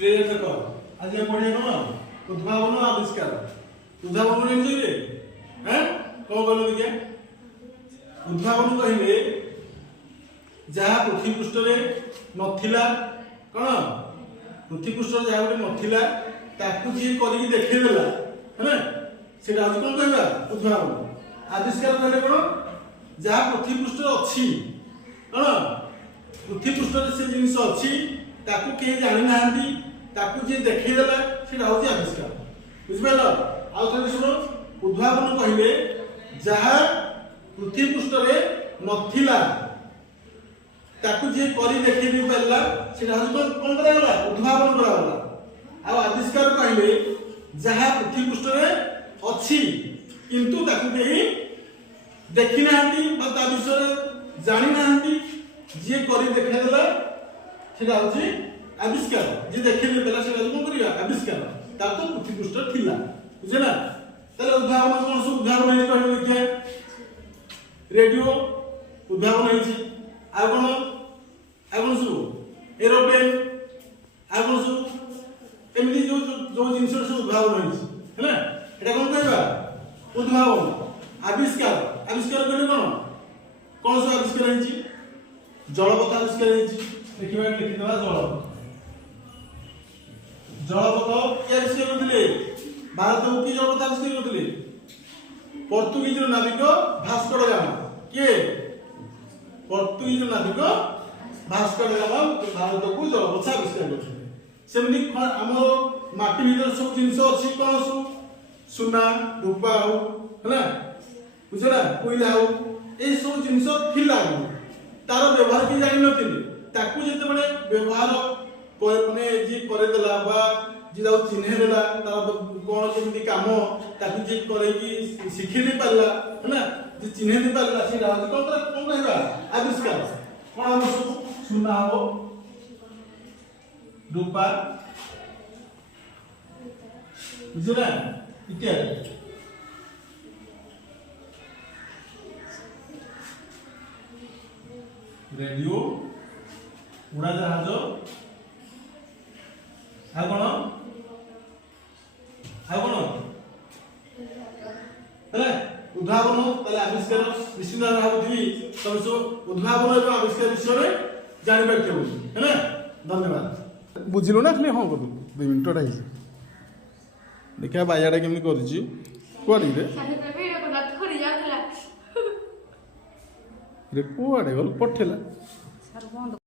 present देखो आज हम पढ़िए कौन उद्भावन आविष्कार उद्भावन जानछे हैं कौन कहलो देखिए उद्भावन कहले जहाँ पृथ्वी पृष्ठ रे नथिला कौन पृथ्वी पृष्ठ जहाँ गोटे नथिला ताकू जी करिक देखै देला है सेटा आज कौन कहबा उद्भावन आविष्कार कहले कौन जहाँ पृथ्वी पृष्ठ अछि कौन पृथ्वी पृष्ठ रे से जिनिस अछि ताकू के जानि नाहंती ताकू जे देखै देला सेटा होची आविष्कार बुझबेला आ थोड़ी सुनो उद्भावन कहले जहाँ पृथ्वी पृष्ठ रे नथिला ताकू जे करी देखै नि पारला सेटा होची कोन करागला उद्भावन करागला आ आविष्कार कहले जहाँ पृथ्वी पृष्ठ रे अछि किंतु ताकू केही देखि नाहंती बा ता विषय जानि नाहंती जे करी देखै देला सेटा होची आविष्कार जे देखै नि पारला सेटा कोन करिया आविष्कार ता तो पृथ्वी पृष्ठ थिला बुझला ताले उद्भावन कोन सब उद्भावन हे कहले देखिए रेडियो उद्भावन हेछि आ कोन सब एरोप्लेन आ कोन सब एमनी जो जो जिंस सब उद्भावन हेछि हैला एटा कोन कहबा उद्भावन आविष्कार आविष्कार कहले कोन सब आविष्कार हेछि जलपथ आविष्कार हेछि देखिबा लिखि देबा जलपथ के आविष्कार करथिले भारत को की जलपथ आविष्कार करथिले पोर्तुगीज नाविक भास्को दा गामा के पोर्तुगीज नाविक भास्को दा गामा भारत को जलपथ आविष्कार करथिले सेमनी हमर माटी भीतर सब जिंस अछि कोन सब सोना रूपा हो हैला बुझला कोइला हो ए सब जिंस थिला तार व्यवहार के जानि नथिले ताकू जते बडे व्यवहार माने जे करे देला बा जे दाउ चिन्हे देला तार कोन केमती काम ताकू जे करे की सिखि दे पारला हैना जे चिन्हे दे पारला से राज कोन कहबा आविष्कार कोन हम सुना हो रूपा बुझला इत्यादि रेडियो उड़ाजहाज आ कोन उद्भावन ताले आविष्कार निश्चित भाबुथि तम सब उद्भावन एवं आविष्कार विषय रे जानि पाइते हो हैना धन्यवाद बुझिलो ना खाली हां कर 2 मिनिट टाइ देखा बायाडा केमि करछि कोडी रे रे कोडे गल पठेला